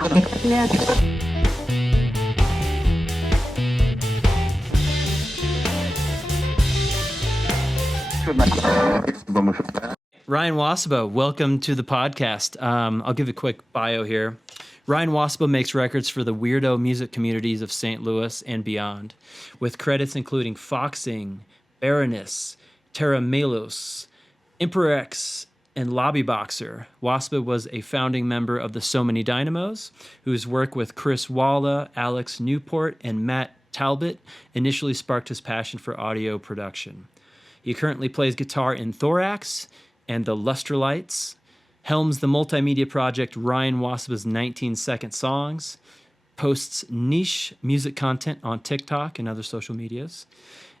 Ryan Wasoba, welcome to the podcast. I'll give a quick bio here. Ryan Wasoba makes records for the weirdo music communities of St. Louis and beyond, with credits including Foxing, Baroness, Terra Melos, Emperor X, and Lobby Boxer. Wasoba was a founding member of the So Many Dynamos, whose work with Chris Walla, Alex Newport, and Matt Talbot initially sparked his passion for audio production. He currently plays guitar in Thorax and the Lustrelights, helms the multimedia project Ryan Wasoba's 19-second songs, posts niche music content on TikTok and other social medias,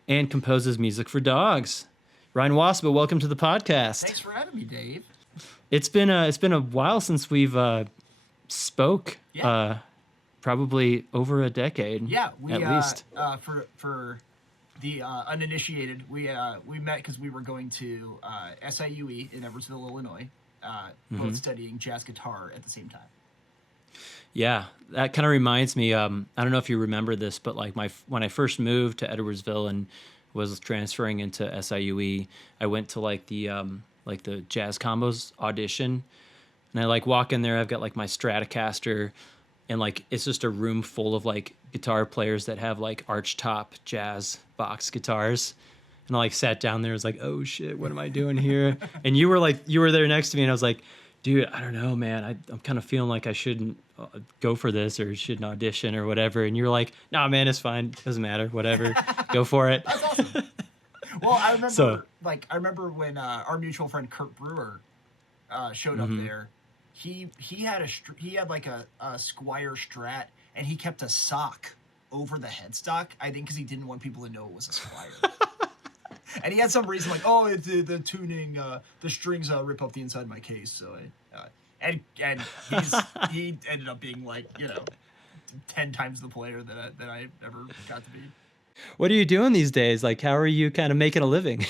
and composes music for dogs. Ryan Wasoba, welcome to the podcast. Thanks for having me, Dave. It's been a while since we've spoke. Yeah. Probably over a decade. Yeah, we at least. For the uninitiated, we met because we were going to SIUE in Everettsville, Illinois, both studying jazz guitar at the same time. Yeah, that kind of reminds me. I don't know if you remember this, but like when I first moved to Edwardsville and was transferring into SIUE, I went to like the Jazz Combos audition, and I like walk in there. I've got like my Stratocaster, and like it's just a room full of like guitar players that have like archtop jazz box guitars. And I like sat down there. I was like, oh shit, what am I doing here? And you were there next to me, and I was like, dude, I don't know, man. I'm kind of feeling like I shouldn't go for this or shouldn't audition or whatever. And you were like, nah, man, it's fine. Doesn't matter. Whatever. Go for it. That's awesome. Well, I remember when our mutual friend Kurt Brewer showed up there. He had like a Squier Strat, and he kept a sock over the headstock. I think because he didn't want people to know it was a Squier. And he had some reason like, oh, the tuning, the strings rip up the inside of my case. So he ended up being like 10 times the player that I ever got to be. What are you doing these days? Like, how are you kind of making a living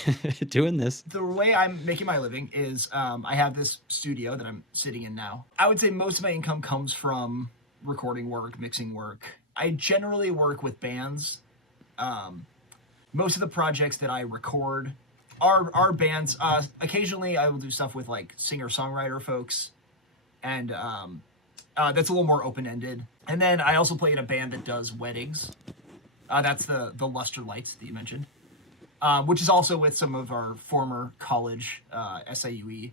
doing this? The way I'm making my living is I have this studio that I'm sitting in now. I would say most of my income comes from recording work, mixing work. I generally work with bands. Most of the projects that I record are bands. Occasionally I will do stuff with like singer-songwriter folks, and that's a little more open-ended. And then I also play in a band that does weddings. That's the Luster Lights that you mentioned, which is also with some of our former college SIUE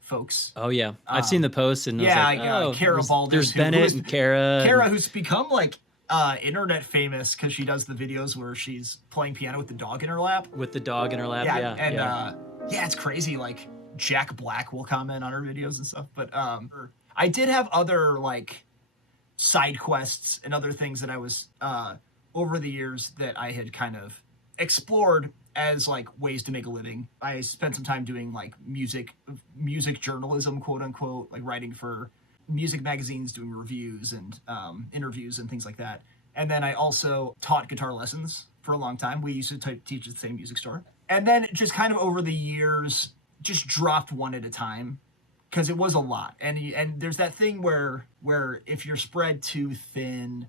folks. Oh yeah, I've seen the posts, and yeah, I was like, oh, Kara Baldus. There's Bennett and Kara. Kara, who's become like internet famous because she does the videos where she's playing piano with the dog in her lap. With the dog in her lap, yeah. It's crazy. Like Jack Black will comment on her videos and stuff. But I did have other like side quests and other things that I was over the years that I had kind of explored as like ways to make a living. I spent some time doing like music journalism, quote unquote, like writing for music magazines, doing reviews and interviews and things like that. And then I also taught guitar lessons for a long time. We used to teach at the same music store. And then just kind of over the years, just dropped one at a time because it was a lot. And there's that thing where if you're spread too thin,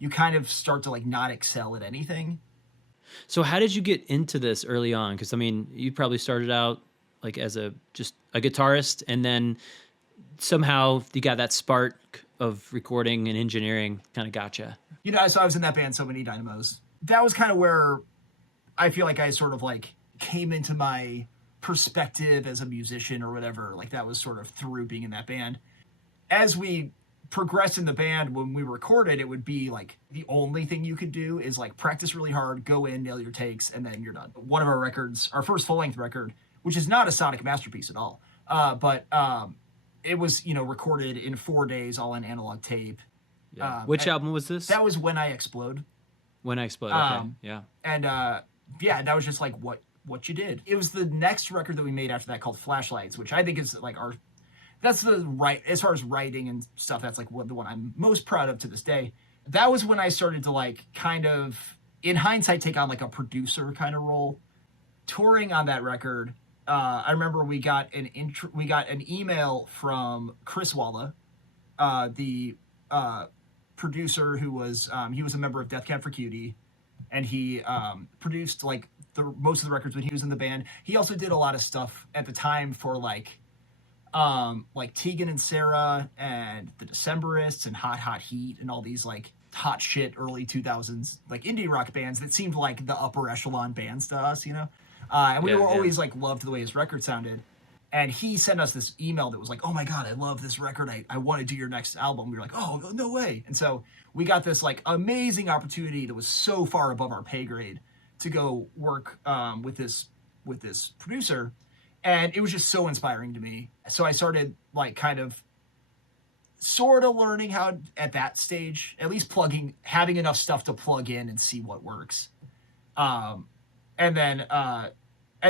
you kind of start to like not excel at anything. So how did you get into this early on? Because I mean, you probably started out like as just a guitarist, and then somehow you got that spark of recording and engineering kind of gotcha. So I was in that band, So Many Dynamos. That was kind of where I feel like I sort of like came into my perspective as a musician or whatever. Like that was sort of through being in that band. As we progressed in the band, when we recorded, it would be like the only thing you could do is like practice really hard, go in, nail your takes, and then you're done. One of our records, our first full-length record, which is not a sonic masterpiece at all, but it was recorded in 4 days, all on analog tape. Yeah. Which album was this? That was When I Explode. When I Explode. Okay. Yeah. And that was just like what you did. It was the next record that we made after that called Flashlights, which I think is like that's the right, as far as writing and stuff, that's like the one I'm most proud of to this day. That was when I started to like kind of, in hindsight, take on like a producer kind of role. Touring on that record, I remember we got an email from Chris Walla, the producer who was he was a member of Death Cab for Cutie, and he produced like most of the records when he was in the band. He also did a lot of stuff at the time for like Tegan and Sarah and the Decemberists and Hot Hot Heat and all these like hot shit early 2000s like indie rock bands that seemed like the upper echelon bands to us, you know. And we were always like loved the way his record sounded. And he sent us this email that was like, oh my God, I love this record. I want to do your next album. We were like, oh, no way. And so we got this like amazing opportunity that was so far above our pay grade to go work with this producer. And it was just so inspiring to me. So I started like kind of sort of learning how at that stage, at least having enough stuff to plug in and see what works. And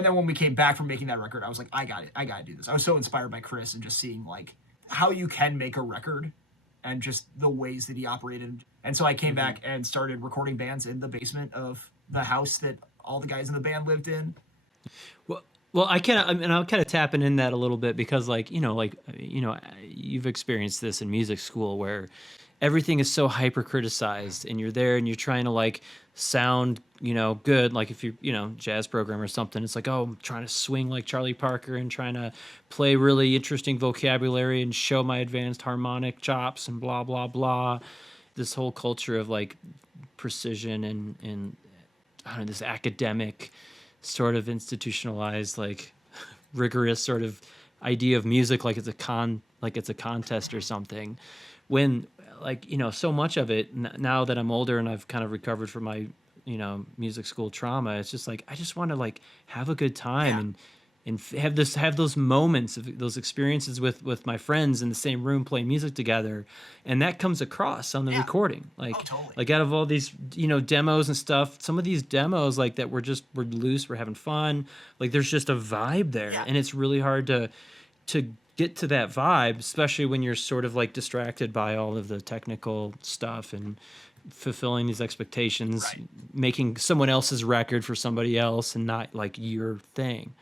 then when we came back from making that record, I was like, I got to do this. I was so inspired by Chris and just seeing like how you can make a record and just the ways that he operated. And so I came back and started recording bands in the basement of the house that all the guys in the band lived in. Well, I'm kind of tapping in that a little bit because you've experienced this in music school where everything is so hyper criticized and you're there and you're trying to like sound, good. Like if you're, jazz program or something, it's like, oh, I'm trying to swing like Charlie Parker and trying to play really interesting vocabulary and show my advanced harmonic chops and blah, blah, blah. This whole culture of like precision and I don't know, this academic sort of institutionalized, like rigorous sort of idea of music, like it's a contest or something. When so much of it now that I'm older and I've kind of recovered from my, music school trauma, it's just like, I just want to like have a good time and have those moments of those experiences with my friends in the same room playing music together. And that comes across on the recording. Totally. Like out of all these, demos and stuff, some of these demos like that we're loose, we're having fun. Like there's just a vibe there. Yeah. And it's really hard to get to that vibe, especially when you're sort of like distracted by all of the technical stuff and fulfilling these expectations, making someone else's record for somebody else and not like your thing.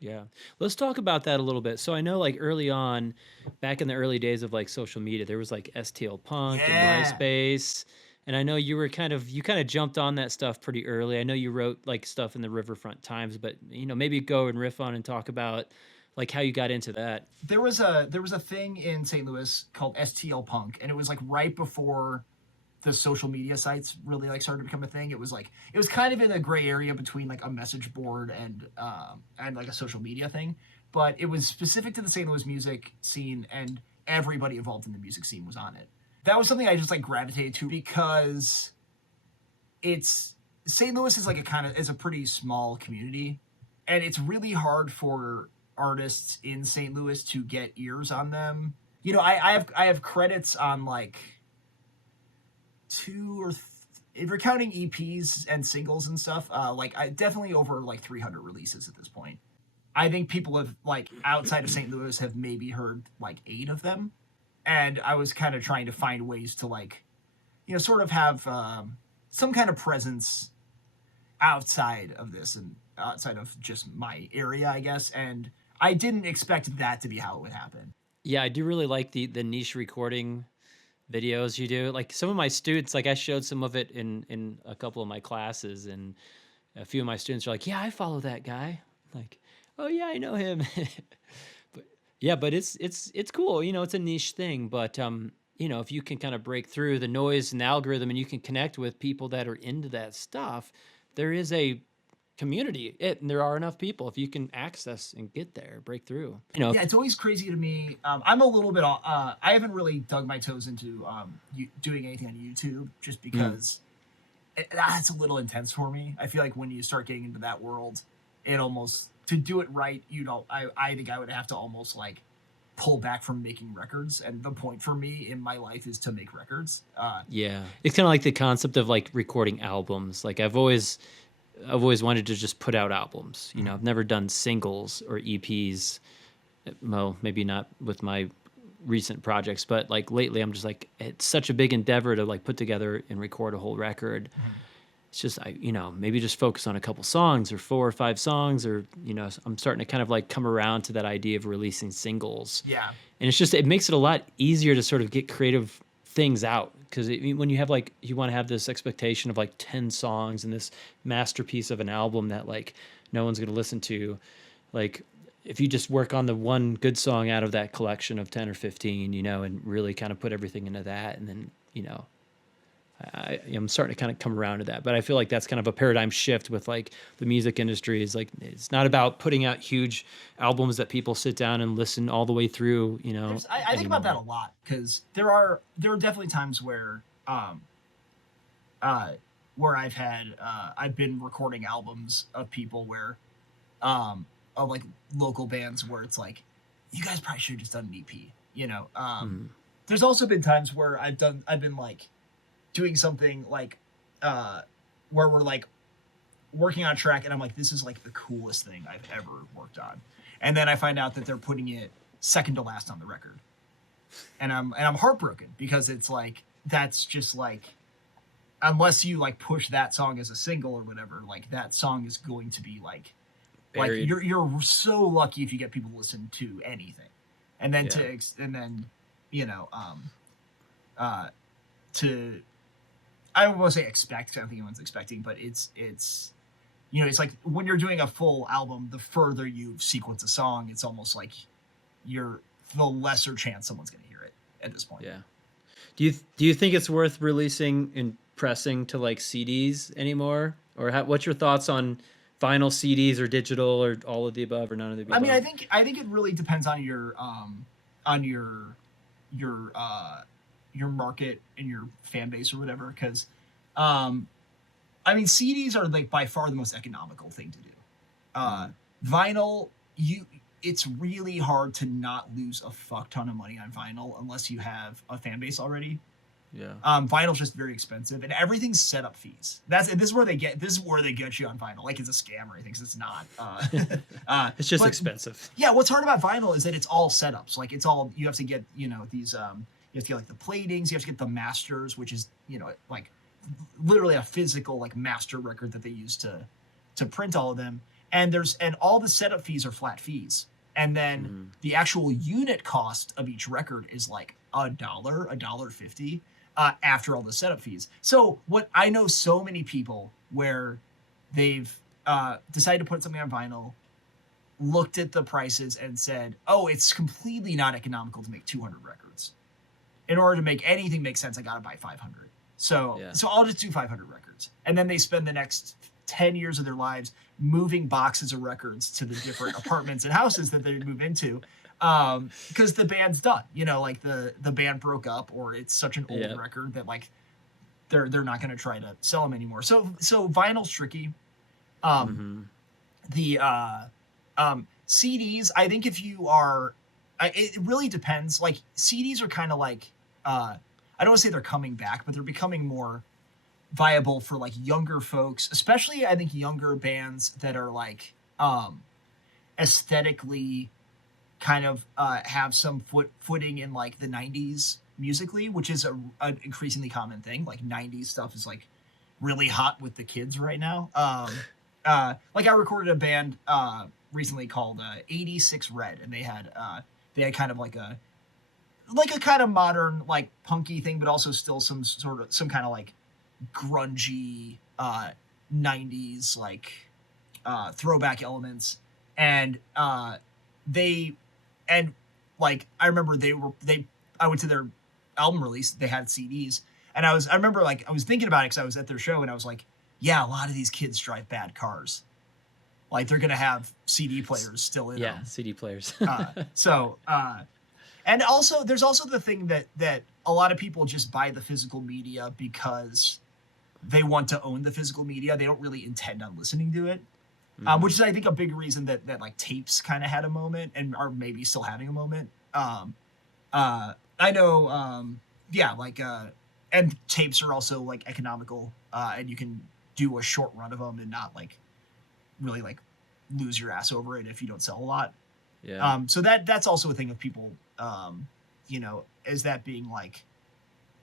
Yeah. Let's talk about that a little bit. So I know like early on, back in the early days of like social media, there was like STL Punk and MySpace. And I know you kind of jumped on that stuff pretty early. I know you wrote like stuff in the Riverfront Times, but maybe go and riff on and talk about like how you got into that. There was a thing in St. Louis called STL Punk, and it was like right before the social media sites really like started to become a thing. It was kind of in a gray area between like a message board and like a social media thing, but it was specific to the St. Louis music scene, and everybody involved in the music scene was on it. That was something I just like gravitated to because St. Louis is like is a pretty small community, and it's really hard for artists in St. Louis to get ears on them. I have credits on like if you're counting EPs and singles and stuff, I definitely over like 300 releases at this point. I think people have like outside of St. Louis have maybe heard like 8 of them, and I was kind of trying to find ways to like, sort of have some kind of presence outside of this and outside of just my area, I guess. And I didn't expect that to be how it would happen. Yeah, I do really like the niche recording videos you do. Like some of my students, like I showed some of it in a couple of my classes, and a few of my students are like, yeah, I follow that guy. Like, oh yeah, I know him. but it's cool. It's a niche thing, but if you can kind of break through the noise and the algorithm and you can connect with people that are into that stuff, there is a community, and there are enough people if you can access and get there, break through. Yeah, it's always crazy to me. I'm a little bit. I haven't really dug my toes into doing anything on YouTube just because that's a little intense for me. I feel like when you start getting into that world, it almost to do it right. I think I would have to almost like pull back from making records, and the point for me in my life is to make records. It's kind of like the concept of like recording albums. Like I've always wanted to just put out albums. I've never done singles or EPs. Well, maybe not with my recent projects, but like lately I'm just like, it's such a big endeavor to like put together and record a whole record. it's just, maybe just focus on a couple songs or 4 or 5 songs, or, I'm starting to kind of like come around to that idea of releasing singles. Yeah. And it's just, it makes it a lot easier to sort of get creative things out. Because when you have like, you want to have this expectation of like 10 songs and this masterpiece of an album that like no one's going to listen to, like if you just work on the one good song out of that collection of 10 or 15, and really kind of put everything into that, and then, I'm starting to kind of come around to that. But I feel like that's kind of a paradigm shift with like the music industry. Is like, it's not about putting out huge albums that people sit down and listen all the way through, I think about that a lot, because there are definitely times where I've been recording albums of people where of like local bands where it's like, you guys probably should have just done an EP. There's also been times where I've been like doing something like where we're like working on a track and I'm like, this is like the coolest thing I've ever worked on, and then I find out that they're putting it second to last on the record, and I'm heartbroken, because it's like, that's just like, unless you like push that song as a single or whatever, like that song is going to be like buried. You're so lucky if you get people to listen to anything, and then to I don't want to say expect, 'cause I don't think anyone's expecting, but it's it's like when you're doing a full album, the further you sequence a song, it's almost like the lesser chance someone's going to hear it at this point. Yeah. Do you think it's worth releasing and pressing to like CDs anymore, or what's your thoughts on vinyl, CDs, or digital, or all of the above, or none of the above? I mean, I think it really depends on your market and your fan base or whatever, because I mean, CDs are like by far the most economical thing to do. Vinyl, it's really hard to not lose a fuck ton of money on vinyl unless you have a fan base already. Yeah. Vinyl's just very expensive, and everything's setup fees. This is where they get you on vinyl. Like, it's a scam or anything, because it's not. It's just expensive. Yeah, what's hard about vinyl is that it's all setups. Like, it's all, you have to get, these, you have to get like the platings, you have to get the masters, which is, like literally a physical like master record that they use to print all of them. And all the setup fees are flat fees. And then the actual unit cost of each record is like $1.50 after all the setup fees. So what I know, so many people where they've decided to put something on vinyl, looked at the prices and said, oh, it's completely not economical to make 200 records. In order to make anything make sense, I got to buy 500. So I'll just do 500 records. And then they spend the next 10 years of their lives moving boxes of records to the different apartments and houses that they move into, because the band's done. Like the band broke up, or it's such an old record that like they're not going to try to sell them anymore. So vinyl's tricky. The CDs, I think if you are, it really depends. Like, CDs are kind of like, I don't want to say they're coming back, but they're becoming more viable for like younger folks, especially I think younger bands that are like aesthetically kind of have some footing in like the 90s musically, which is an increasingly common thing. Like 90s stuff is like really hot with the kids right now. Like, I recorded a band recently called 86 Red, and they had kind of like a kind of modern like punky thing, but also still some kind of like grungy 90s like throwback elements. And I remember I went to their album release, they had CDs, and I remember I was thinking about it because I was at their show, and I was like, yeah, a lot of these kids drive bad cars. Like, they're gonna have CD players still in them. Yeah, CD players. And also, there's also the thing that a lot of people just buy the physical media because they want to own the physical media. They don't really intend on listening to it, which is, I think, a big reason that like tapes kind of had a moment and are maybe still having a moment. I know, and tapes are also like economical, and you can do a short run of them and not like really like lose your ass over it if you don't sell a lot. Yeah. So that's also a thing of people, as that being like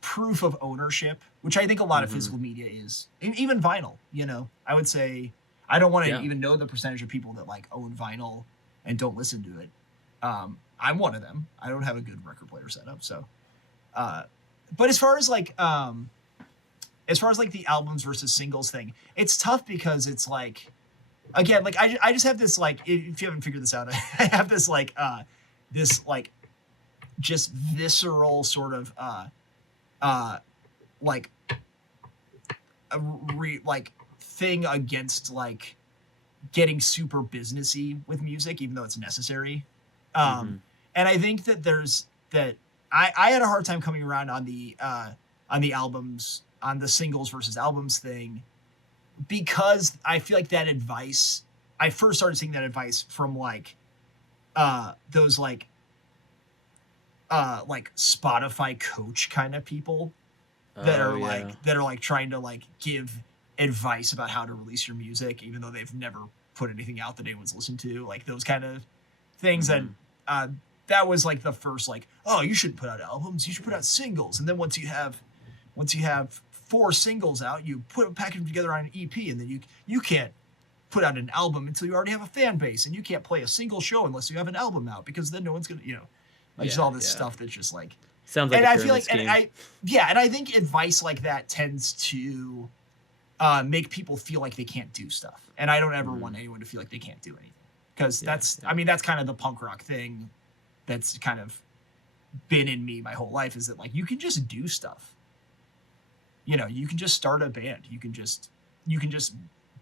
proof of ownership, which I think a lot of physical media is, even vinyl. You know, I would say I don't want to even know the percentage of people that like own vinyl and don't listen to it. I'm one of them. I don't have a good record player setup, so. But as far as like the albums versus singles thing, it's tough because it's like, again, like I just have this like, if you haven't figured this out, I have this like just visceral sort of like thing against like getting super businessy with music, even though it's necessary. And I think that I had a hard time coming around on the albums, on the singles versus albums thing, because I feel like that advice, I first started seeing that advice from like those like Spotify coach kind of people that are like trying to like give advice about how to release your music, even though they've never put anything out that anyone's listened to, like those kind of things. And that was like the first like, oh, you shouldn't put out albums, you should put out singles. And then once you have 4 singles out, you package them together on an EP, and then you can't put out an album until you already have a fan base, and you can't play a single show unless you have an album out, because then no one's gonna, you know, like just all this stuff that's just like sounds like. And I feel like, and I think advice like that tends to make people feel like they can't do stuff, and I don't ever want anyone to feel like they can't do anything, because I mean, that's kind of the punk rock thing that's kind of been in me my whole life, is that like you can just do stuff. You know, you can just start a band. You can just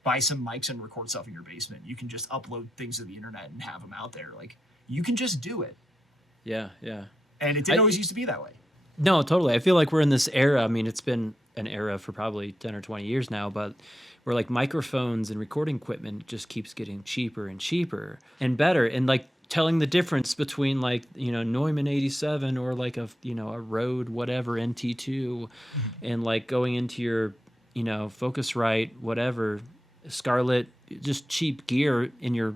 buy some mics and record stuff in your basement. You can just upload things to the internet and have them out there. Like, you can just do it. Yeah, yeah. And it didn't always used to be that way. No, totally. I feel like we're in this era. I mean, it's been an era for probably 10 or 20 years now, but where like microphones and recording equipment just keeps getting cheaper and cheaper and better. And like telling the difference between like, you know, Neumann 87 or like a, you know, a Rode whatever NT2 and like going into your, you know, Focusrite whatever Scarlett, just cheap gear in your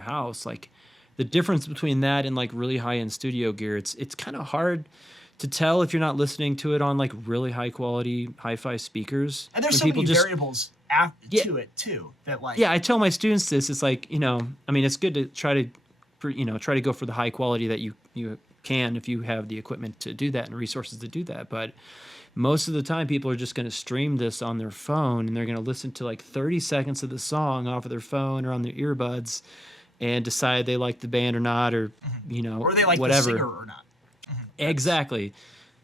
house. Like the difference between that and like really high end studio gear, it's kind of hard to tell if you're not listening to it on like really high quality hi-fi speakers. And there's so many variables to it too that like. Yeah, I tell my students this. It's like, you know, I mean, it's good to try to go for the high quality that you can if you have the equipment to do that and resources to do that. But most of the time, people are just going to stream this on their phone, and they're going to listen to like 30 seconds of the song off of their phone or on their earbuds, and decide they like the band or not, or you know, or they like whatever. the singer or not. Exactly.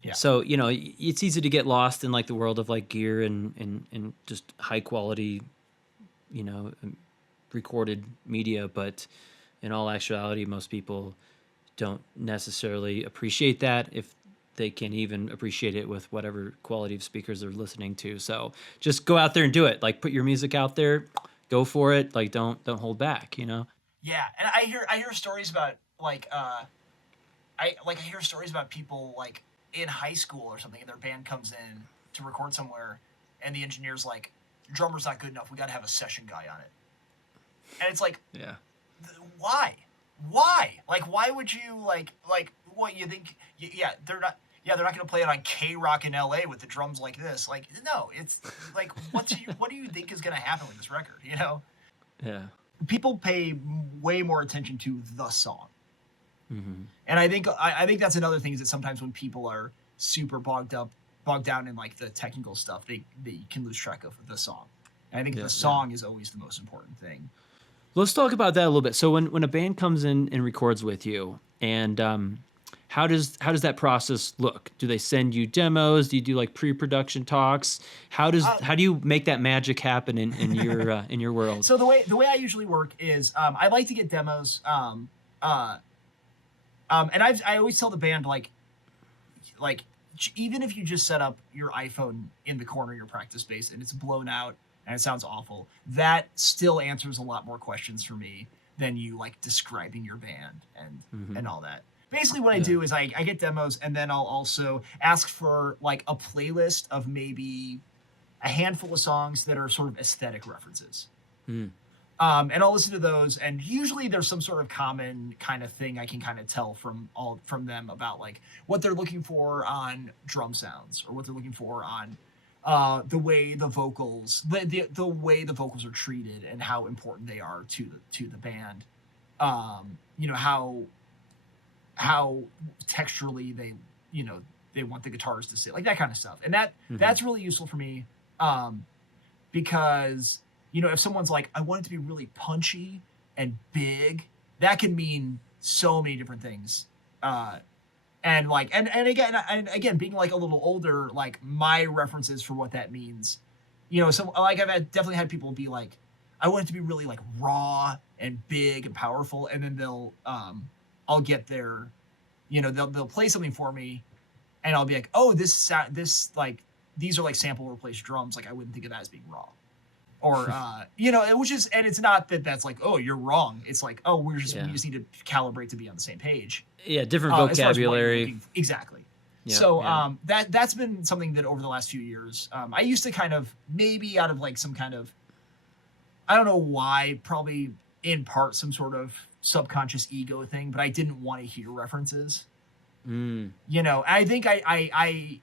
Yeah. So, you know, it's easy to get lost in like the world of like gear and just high quality, you know, recorded media. But in all actuality, most people don't necessarily appreciate that, if they can even appreciate it with whatever quality of speakers they're listening to. So just go out there and do it. Like, put your music out there, go for it. Like, don't hold back, you know? Yeah. And I hear stories about like, I hear stories about people like in high school or something, and their band comes in to record somewhere, and the engineer's like, your drummer's not good enough, we got to have a session guy on it. And it's like, yeah, why? Like, why would you like what you think? Yeah, they're not going to play it on K-Rock in LA with the drums like this. Like, no, it's like, what do you think is going to happen with this record? You know? Yeah. People pay way more attention to the song. Mm-hmm. And I think that's another thing, is that sometimes when people are super bogged down in like the technical stuff, they can lose track of the song. And I think the song is always the most important thing. Let's talk about that a little bit. So when a band comes in and records with you, and how does that process look? Do they send you demos? Do you do like pre-production talks? How do you make that magic happen in your in your world? So the way I usually work is I like to get demos. And I always tell the band like even if you just set up your iPhone in the corner of your practice space and it's blown out and it sounds awful, that still answers a lot more questions for me than you like describing your band and all that. Basically what I do is I get demos, and then I'll also ask for like a playlist of maybe a handful of songs that are sort of aesthetic references. And I'll listen to those, and usually there's some sort of common kind of thing I can kind of tell from them about like what they're looking for on drum sounds, or what they're looking for on the way the vocals, the way the vocals are treated, and how important they are to the band. You know, how texturally they, you know, they want the guitarist to sit, like that kind of stuff, and that's really useful for me, because, you know, if someone's like, I want it to be really punchy and big, that can mean so many different things. And like, and again, being like a little older, like my references for what that means, you know, so like definitely had people be like, I want it to be really like raw and big and powerful. And then I'll get their, you know, they'll play something for me, and I'll be like, oh, this like, these are like sample replaced drums. Like I wouldn't think of that as being raw. Or, you know, which is, and it's not that that's like, oh, you're wrong. It's like, oh, we just need to calibrate to be on the same page. Yeah, different vocabulary. Exactly. Yeah, so that's been something that over the last few years, I used to kind of, maybe out of like some kind of, I don't know why, probably in part some sort of subconscious ego thing, but I didn't want to hear references. You know, I think I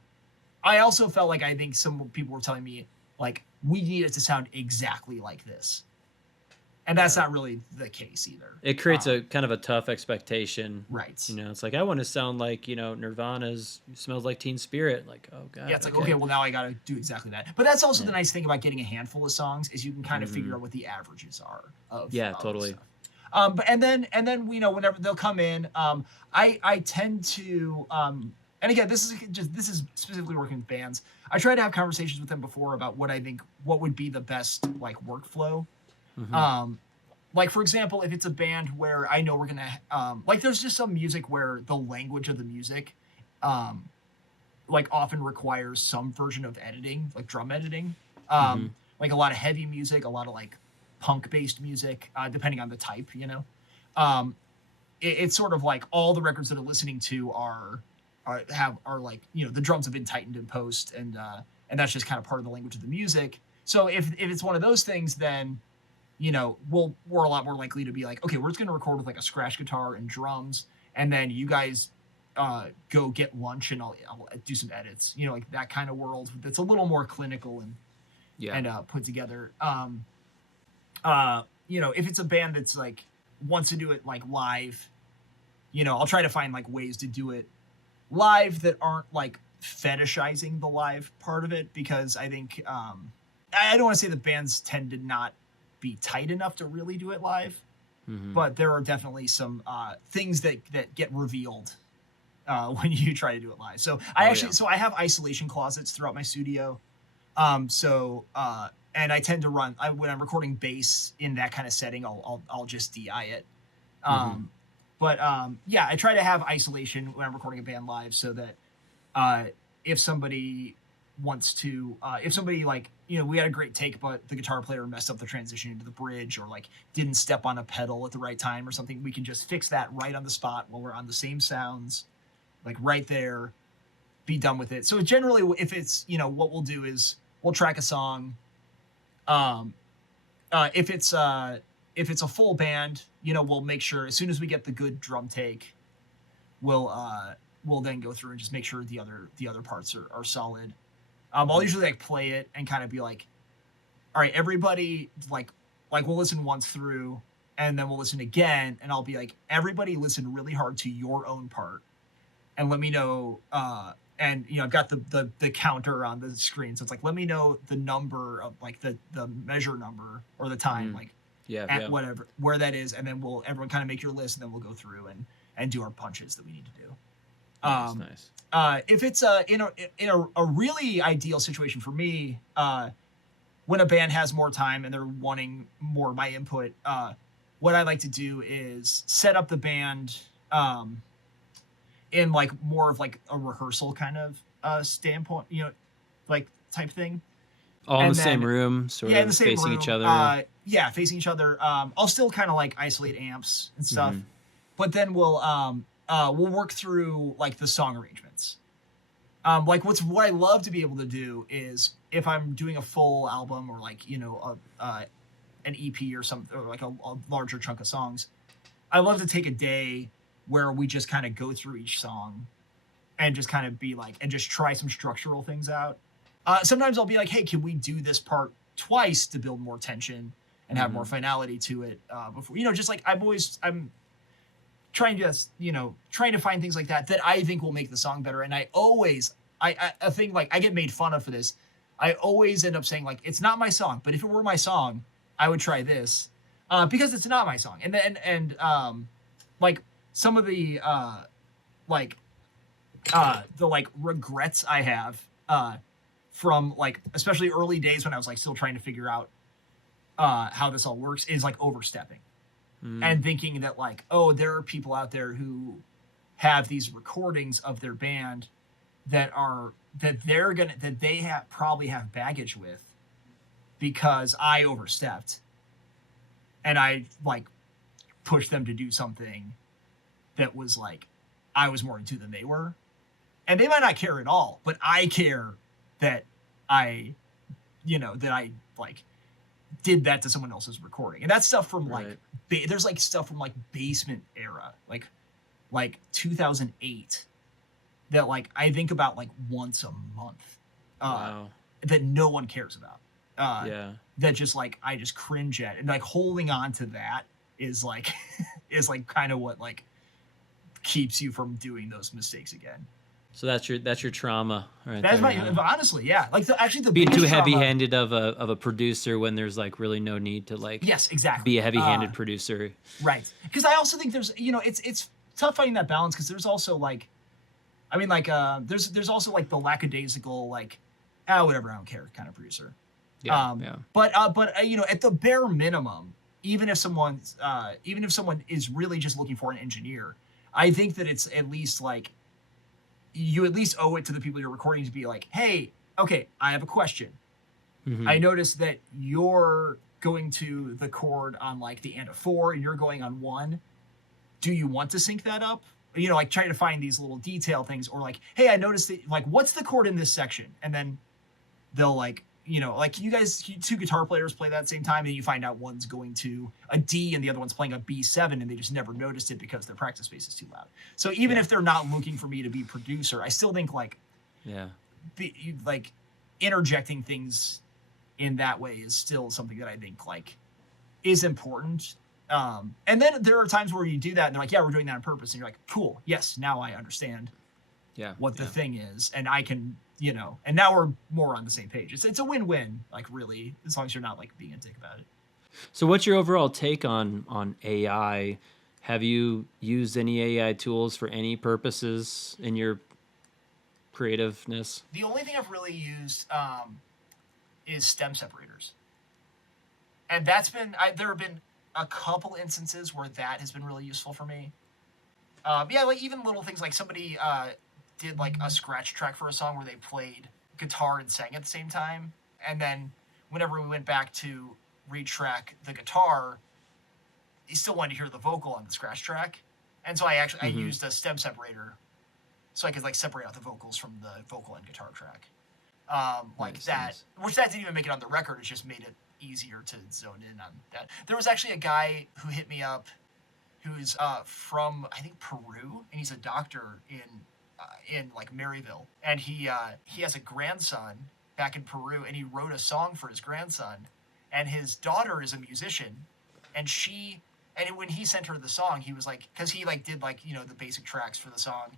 also felt like, I think some people were telling me like, we need it to sound exactly like this. And that's not really the case either. It creates a kind of a tough expectation. Right. You know, it's like, I want to sound like, you know, Nirvana's Smells Like Teen Spirit. Like, oh, God. Yeah, it's like, okay, well, now I got to do exactly that. But that's also the nice thing about getting a handful of songs, is you can kind of figure out what the averages are of totally. Stuff. But and then you know, whenever they'll come in, I tend to and again, this is specifically working with bands. I try to have conversations with them before about what I think, what would be the best like workflow. Like for example, if it's a band where I know we're gonna like, there's just some music where the language of the music like often requires some version of editing, like drum editing. Like a lot of heavy music, a lot of like punk based music, depending on the type, you know. It's sort of like all the records that I'm listening to are like, you know, the drums have been tightened in post, and that's just kind of part of the language of the music. So if it's one of those things, then, you know, we're a lot more likely to be like, okay, we're just going to record with like a scratch guitar and drums, and then you guys go get lunch, and I'll do some edits, you know, like that kind of world that's a little more clinical and put together. You know, if it's a band that's like wants to do it like live, you know, I'll try to find like ways to do it live that aren't like fetishizing the live part of it, because I think I don't want to say that bands tend to not be tight enough to really do it live, but there are definitely some things that get revealed when you try to do it live. So I have isolation closets throughout my studio, and I tend to run, when I'm recording bass in that kind of setting, I'll just DI it. But I try to have isolation when I'm recording a band live, so that if somebody wants to, if somebody like, you know, we had a great take, but the guitar player messed up the transition into the bridge, or like didn't step on a pedal at the right time or something, we can just fix that right on the spot while we're on the same sounds, like right there, be done with it. So generally, if it's, you know, what we'll do is we'll track a song. If it's a full band, you know, we'll make sure as soon as we get the good drum take, we'll then go through and just make sure the other parts are solid. I'll usually like play it and kind of be like, all right, everybody, like we'll listen once through, and then we'll listen again, and I'll be like, everybody listen really hard to your own part, and let me know. And you know, I've got the counter on the screen, so it's like, let me know the number of like the measure number or the time, like whatever, where that is, and then everyone kind of make your list, and then we'll go through and do our punches that we need to do. Nice. If it's in a really ideal situation for me, when a band has more time and they're wanting more of my input, what I like to do is set up the band in like more of like a rehearsal kind of standpoint, you know, like type thing. All in the same room, sort of facing each other. Facing each other. I'll still kind of like isolate amps and stuff, but then we'll work through like the song arrangements. Like what I love to be able to do is, if I'm doing a full album, or like, you know, an EP or something, or like a larger chunk of songs, I love to take a day where we just kind of go through each song and just kind of be like, and just try some structural things out. Sometimes I'll be like, hey, can we do this part twice to build more tension and have more finality to it before, just like I'm trying to find things like that I think will make the song better. And I think like I get made fun of for this. I always end up saying like, it's not my song, but if it were my song, I would try this because it's not my song. And like some of the regrets I have from like, especially early days when I was like still trying to figure out how this all works is like overstepping and thinking that like, oh, there are people out there who have these recordings of their band that they probably have baggage with because I overstepped and I like pushed them to do something that was like I was more into than they were. And they might not care at all, but I care that I like did that to someone else's recording. And that's stuff from like there's like stuff from like Basement era, like 2008 that like I think about like once a month. That no one cares about. That just like I just cringe at. And like holding on to that is like is like kind of what like keeps you from doing those mistakes again. So that's your trauma, right? That's honestly, yeah. Like the being too heavy-handed of a producer when there's like really no need to like be a heavy-handed producer, right? Because I also think there's it's tough finding that balance because there's also like, I mean like there's also like the lackadaisical like whatever I don't care kind of producer. But at the bare minimum, even if someone is really just looking for an engineer, I think that it's at least like you at least owe it to the people you're recording to be like, hey, okay, I have a question. I noticed that you're going to the chord on like the and of 4 and you're going on 1. Do you want to sync that up? Like trying to find these little detail things, or like, hey, I noticed that like what's the chord in this section? And then they'll like, like you guys, 2 guitar players play that at the same time, and you find out one's going to a D and the other one's playing a B7, and they just never noticed it because their practice space is too loud. So even if they're not looking for me to be producer, I still think like, like interjecting things in that way is still something that I think like is important. And then there are times where you do that and they're like, yeah, we're doing that on purpose. And you're like, cool. Yes. Now I understand what the thing is. And I can, and now we're more on the same page. It's a win-win, like really, as long as you're not like being a dick about it. So what's your overall take on AI? Have you used any AI tools for any purposes in your creativeness? The only thing I've really used is stem separators. And that's been, there have been a couple instances where that has been really useful for me. Like even little things like somebody did like a scratch track for a song where they played guitar and sang at the same time. And then whenever we went back to retrack the guitar, you still wanted to hear the vocal on the scratch track. And so I used a stem separator so I could like separate out the vocals from the vocal and guitar track. Which that didn't even make it on the record. It just made it easier to zone in on that. There was actually a guy who hit me up who's from, I think, Peru, and he's a doctor in like Maryville. And he has a grandson back in Peru, and he wrote a song for his grandson. And his daughter is a musician, and when he sent her the song, he was like, because he like did like, the basic tracks for the song,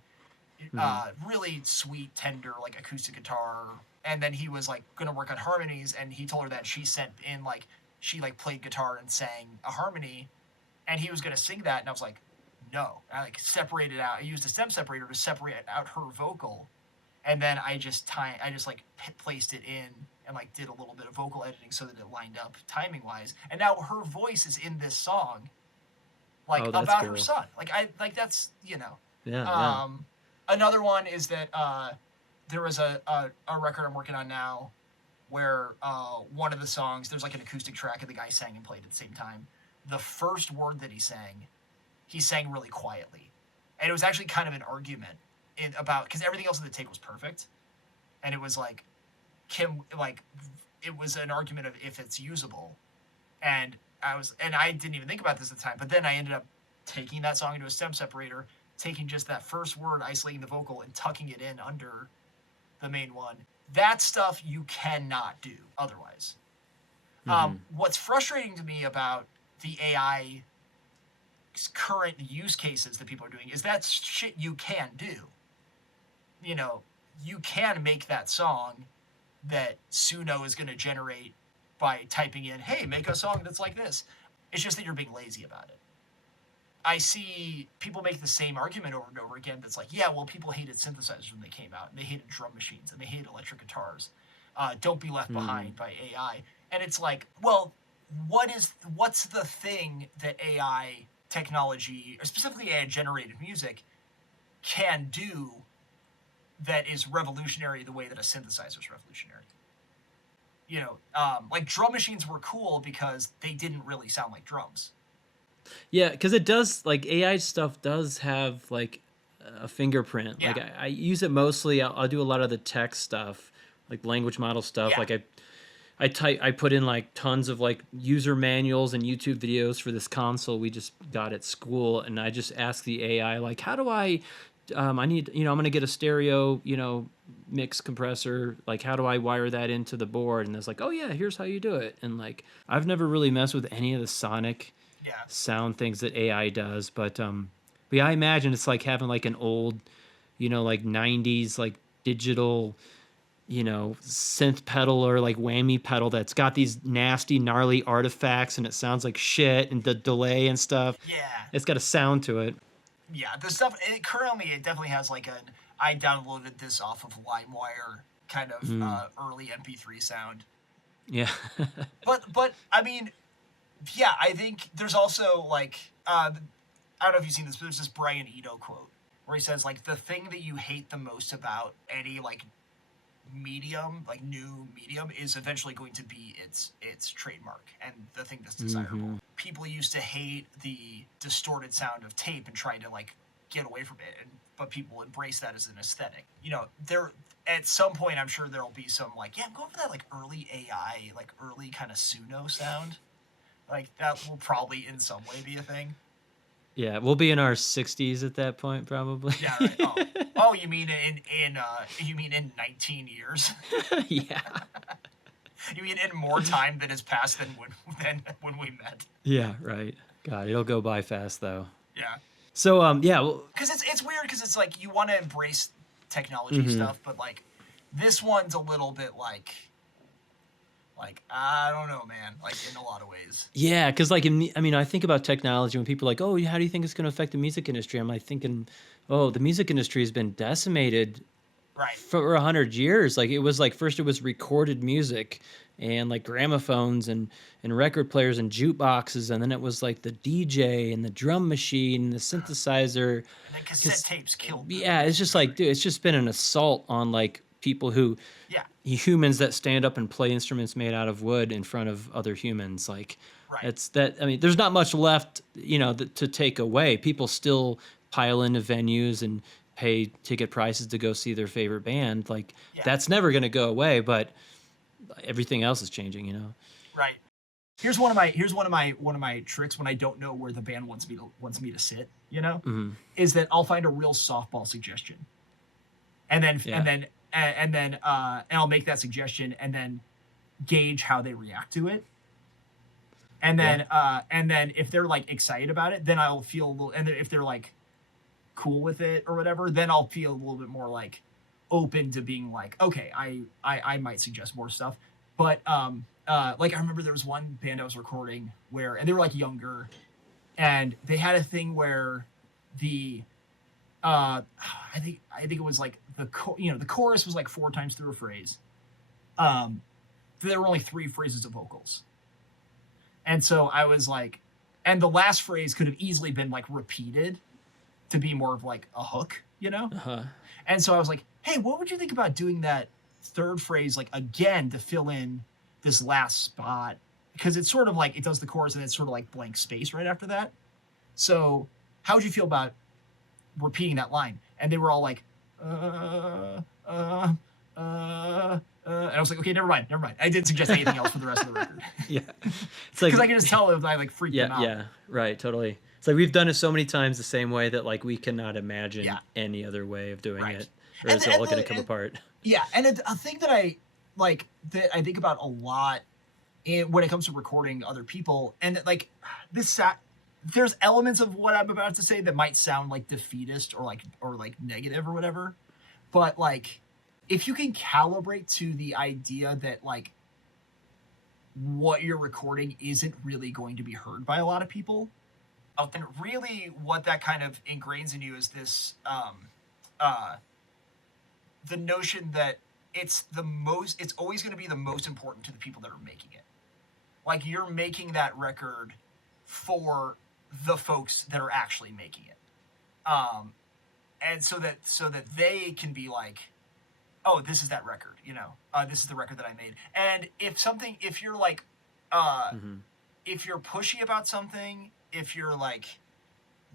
really sweet, tender, like acoustic guitar. And then he was like going to work on harmonies, and he told her that she sent in like, she like played guitar and sang a harmony, and he was going to sing that. And I was like, no. I like separated out. I used a stem separator to separate out her vocal. And then I just like placed it in and like did a little bit of vocal editing so that it lined up timing wise. And now her voice is in this song, like about her son. Like that's, Another one is that there was a record I'm working on now where one of the songs, there's like an acoustic track and the guy sang and played at the same time. The first word that he sang really quietly. And it was actually kind of an argument because everything else in the take was perfect. And it was like, it was an argument of if it's usable. And I didn't even think about this at the time, but then I ended up taking that song into a stem separator, taking just that first word, isolating the vocal, and tucking it in under the main one. That stuff you cannot do otherwise. What's frustrating to me about the AI current use cases that people are doing is that shit you can do. You know, you can make that song that Suno is going to generate by typing in, hey, make a song that's like this. It's just that you're being lazy about it. I see people make the same argument over and over again that's like, yeah, well, people hated synthesizers when they came out, and they hated drum machines, and they hated electric guitars. Don't be left behind by AI. And it's like, well, what's the thing that AI technology, or specifically AI-generated music, can do that is revolutionary the way that a synthesizer is revolutionary? You know, like drum machines were cool because they didn't really sound like drums. Yeah, because it does, like, AI stuff does have like a fingerprint. Yeah. Like I use it mostly. I'll do a lot of the tech stuff, like language model stuff. Yeah. Like I put in like tons of like user manuals and YouTube videos for this console we just got at school, and I just ask the AI like, how do I need, I'm gonna get a stereo, mix compressor. Like, how do I wire that into the board? And it's like, oh yeah, here's how you do it. And like, I've never really messed with any of the sonic sound things that AI does, but yeah, I imagine it's like having like an old, like 90s like digital, synth pedal or like whammy pedal that's got these nasty gnarly artifacts and it sounds like shit, and the delay and stuff. Yeah, it's got a sound to it. Yeah, the stuff currently it definitely has like I downloaded this off of LimeWire kind of early MP3 sound. Yeah. but I mean, yeah, I think there's also like I don't know if you've seen this, but there's this Brian Eno quote where he says like, the thing that you hate the most about any like medium, like new medium, is eventually going to be its trademark and the thing that's desirable. People used to hate the distorted sound of tape and try to like get away from it, but people embrace that as an aesthetic. There at some point I'm sure there'll be some like, yeah, I'm going for that like early AI, like early kind of Suno sound. Like that will probably in some way be a thing. Yeah, we'll be in our 60s at that point, probably. Yeah, right. Oh, you mean in 19 years? Yeah. You mean in more time than has passed than when we met? Yeah, right. God, it'll go by fast though. Yeah. So yeah, well, because it's weird because it's like you want to embrace technology stuff, but like this one's a little bit like I don't know, man. Like in a lot of ways. Yeah, because like I think about technology when people are like, oh, how do you think it's going to affect the music industry? I'm like thinking, oh, the music industry has been decimated. Right. For 100 years. Like it was like, first it was recorded music and like gramophones and record players and jukeboxes, and then it was like the DJ and the drum machine and the synthesizer. And then cassette tapes killed. Yeah, it's just like, dude, it's just been an assault on like people who, humans that stand up and play instruments made out of wood in front of other humans. Like it's that, there's not much left, to take away. People still pile into venues and pay ticket prices to go see their favorite band. Like that's never going to go away, but everything else is changing, Right. Here's one of my tricks when I don't know where the band wants me to sit, is that I'll find a real softball suggestion. And then I'll make that suggestion and then gauge how they react to it. And then if they're like excited about it, then I'll feel a little, and then if they're like cool with it or whatever, then I'll feel a little bit more like open to being like, okay, I might suggest more stuff. But like I remember there was one band I was recording and they were like younger, and they had a thing where the I think it was like the chorus was like 4 times through a phrase. There were only 3 phrases of vocals. And so I was like, and the last phrase could have easily been like repeated to be more of like a hook, And so I was like, hey, what would you think about doing that 3rd phrase like again to fill in this last spot? Because it's sort of like it does the chorus and it's sort of like blank space right after that. So how would you feel about repeating that line? And they were all like, and I was like, okay, never mind. I didn't suggest anything else for the rest of the record. Yeah. It's like, Because I can just tell if I like freaked them out. Yeah, right, totally. It's like we've done it so many times the same way that like we cannot imagine any other way of doing it, or is it all going to come apart? Yeah, and a thing that I like that I think about a lot when it comes to recording other people, and like there's elements of what I'm about to say that might sound like defeatist or like negative or whatever, but like if you can calibrate to the idea that like what you're recording isn't really going to be heard by a lot of people, then really what that kind of ingrains in you is this the notion that it's always going to be the most important to the people that are making it. Like you're making that record for the folks that are actually making it. And so that they can be like, oh, this is that record, this is the record that I made. And if you're like, if you're pushy about something, if you're like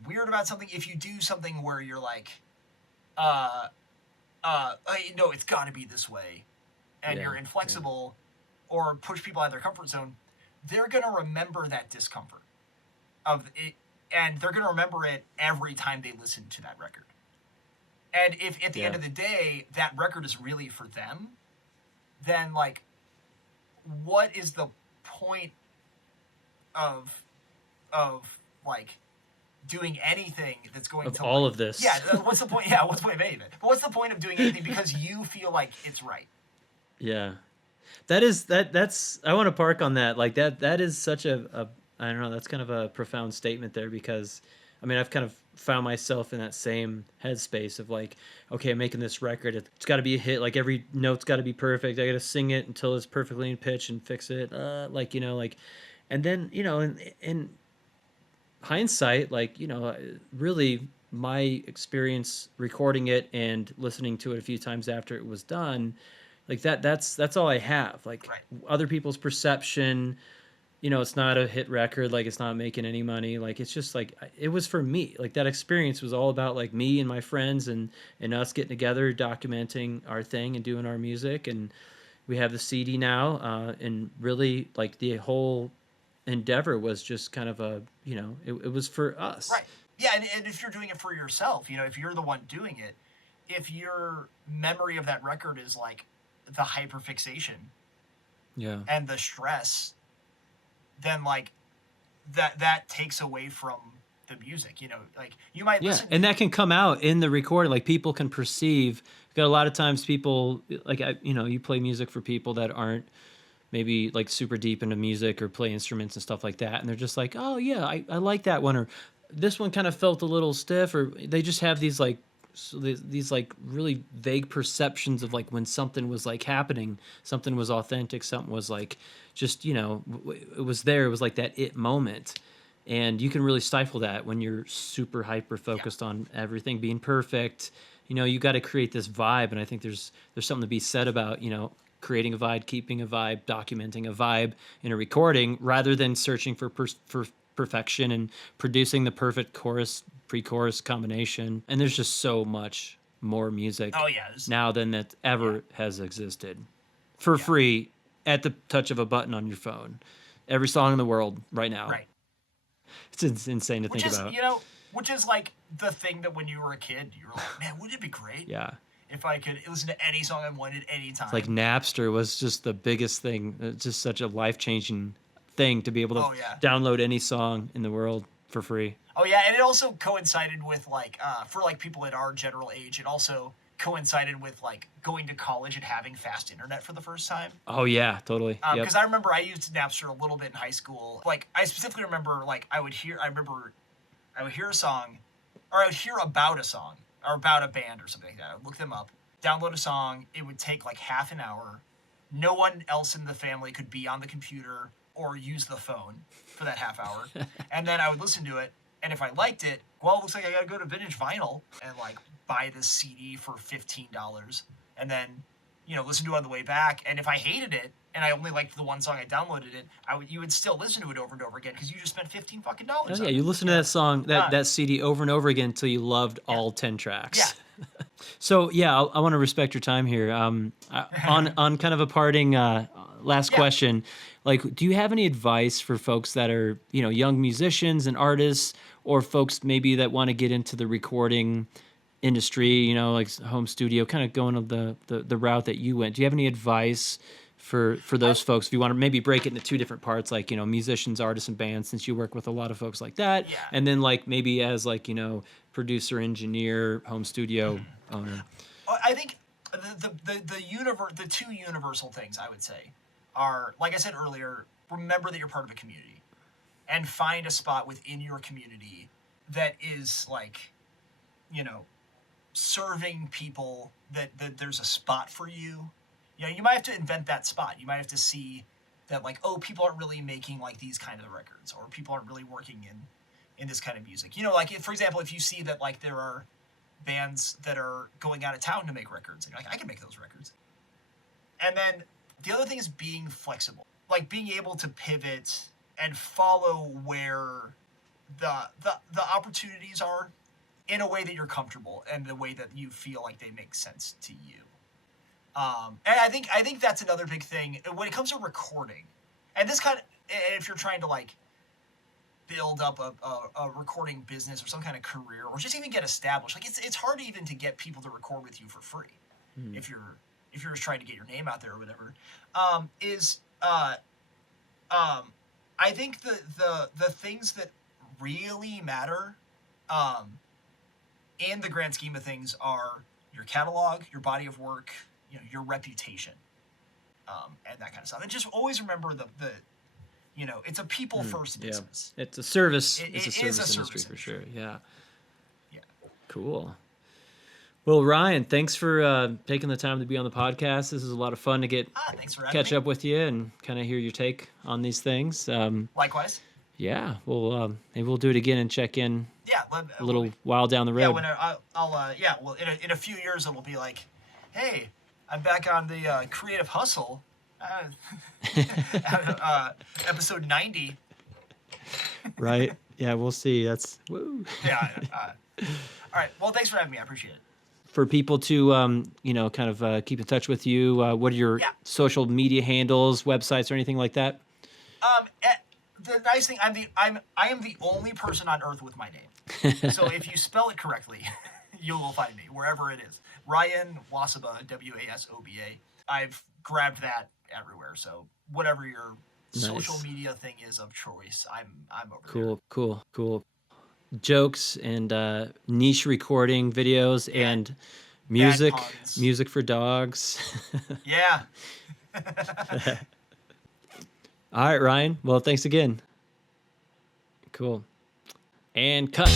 weird about something, if you do something where you're like, no, it's got to be this way, and you're inflexible, or push people out of their comfort zone, they're gonna remember that discomfort of it, and they're gonna remember it every time they listen to that record. And if at the end of the day that record is really for them, then like, what is the point of like doing anything that's going to all of this? Yeah, what's the point? Yeah, what's the point of any of it? But what's the point of doing anything because you feel like it's right? Yeah, that's I want to park on that. Like that is such a I don't know. That's kind of a profound statement there, because I mean I've kind of found myself in that same headspace of like, okay, I'm making this record. It's got to be a hit. Like every note's got to be perfect. I got to sing it until it's perfectly in pitch and fix it. And then in hindsight, like really my experience recording it and listening to it a few times after it was done, like that's all I have. Like other people's perception, it's not a hit record, like it's not making any money, like it's just like it was for me. Like that experience was all about like me and my friends and us getting together, documenting our thing and doing our music. And we have the CD now, and really like the whole endeavor was just kind of a it was for us. Right. Yeah, and if you're doing it for yourself, if you're the one doing it, if your memory of that record is like the hyperfixation and the stress, then like that takes away from the music. Like you might listen and that can come out in the recording. Like people can perceive. Got a lot of times people like you play music for people that aren't maybe like super deep into music or play instruments and stuff like that, and they're just like, oh yeah, I like that one, or this one kind of felt a little stiff, or they just have these like these like really vague perceptions of like when something was like happening, something was authentic, something was like just it was there, it was like that it moment. And you can really stifle that when you're super hyper focused on everything being perfect. You got to create this vibe, and I think there's something to be said about creating a vibe, keeping a vibe, documenting a vibe in a recording, rather than searching for perfection and producing the perfect chorus, pre-chorus combination. And there's just so much more music now than that ever has existed for free at the touch of a button on your phone. Every song in the world right now. Right. It's insane to think about. Which is like the thing that when you were a kid, you were like, man, wouldn't it be great? Yeah. If I could listen to any song I wanted anytime. It's like Napster was just the biggest thing. It's just such a life-changing thing to be able to download any song in the world for free. Oh yeah, and it also coincided with like for like people at our general age, it also coincided with like going to college and having fast internet for the first time. Oh yeah, totally. Because I remember I used Napster a little bit in high school. Like I specifically remember like I would hear a song, or I would hear about a song or about a band or something like that. I would look them up, download a song. It would take like half an hour. No one else in the family could be on the computer or use the phone for that half hour. And then I would listen to it. And if I liked it, well, it looks like I got to go to Vintage Vinyl and like buy this CD for $15 and then, listen to it on the way back. And if I hated it and I only liked the one song I downloaded it, you would still listen to it over and over again because you just spent $15 fucking dollars. Oh, yeah, you listen to that song, that CD over and over again until you loved all 10 tracks. Yeah. So yeah, I want to respect your time here. On kind of a parting last Yeah. question, like, do you have any advice for folks that are young musicians and artists, or folks maybe that want to get into the recording industry, like home studio, kind of going of the route that you went? Do you have any advice for those folks? If you want to maybe break it into two different parts, like musicians, artists, and bands, since you work with a lot of folks like that, Yeah. and then like maybe as like producer, engineer, home studio owner. I think the two universal things I would say are, like I said earlier, remember that you're part of a community, and find a spot within your community that is like, serving people, that there's a spot for you. You might have to invent that spot. You might have to see that, like, oh, people aren't really making like these kind of records, or people aren't really working in this kind of music. Like, for example, if you see that like there are bands that are going out of town to make records, and you're like, I can make those records. And then the other thing is being flexible, like being able to pivot and follow where the opportunities are, in a way that you're comfortable and the way that you feel like they make sense to you. And I think that's another big thing when it comes to recording. And this kind of, if you're trying to like build up a recording business or some kind of career, or just even get established, like it's hard even to get people to record with you for free, if you're just trying to get your name out there or whatever. I think the things that really matter, in the grand scheme of things, are your catalog, your body of work, your reputation, and that kind of stuff. And just always remember the it's a people first business. Yeah. It's a service. It it's a is service a industry service for sure. Yeah. Yeah. Cool. Well, Ryan, thanks for taking the time to be on the podcast. This is a lot of fun to Thanks for catch up with you and kind of hear your take on these things. Likewise. Yeah. Well, maybe we'll do it again and check in. Yeah. A little while down the road. Yeah. When Well, in a few years it'll be like, hey, I'm back on the creative hustle. Episode 90. Right. Yeah, we'll see. That's woo. Yeah. All right. Well, thanks for having me. I appreciate it. For people to kind of keep in touch with you, what are your social media handles, websites, or anything like that? The nice thing, I am the only person on earth with my name. So if you spell it correctly, you will find me wherever it is. Ryan Wasoba, Wasoba. I've grabbed that everywhere. So whatever your social media thing is of choice, I'm over there. Cool. Jokes and niche recording videos and music for dogs. Yeah. All right, Ryan. Well, thanks again. Cool. And cut.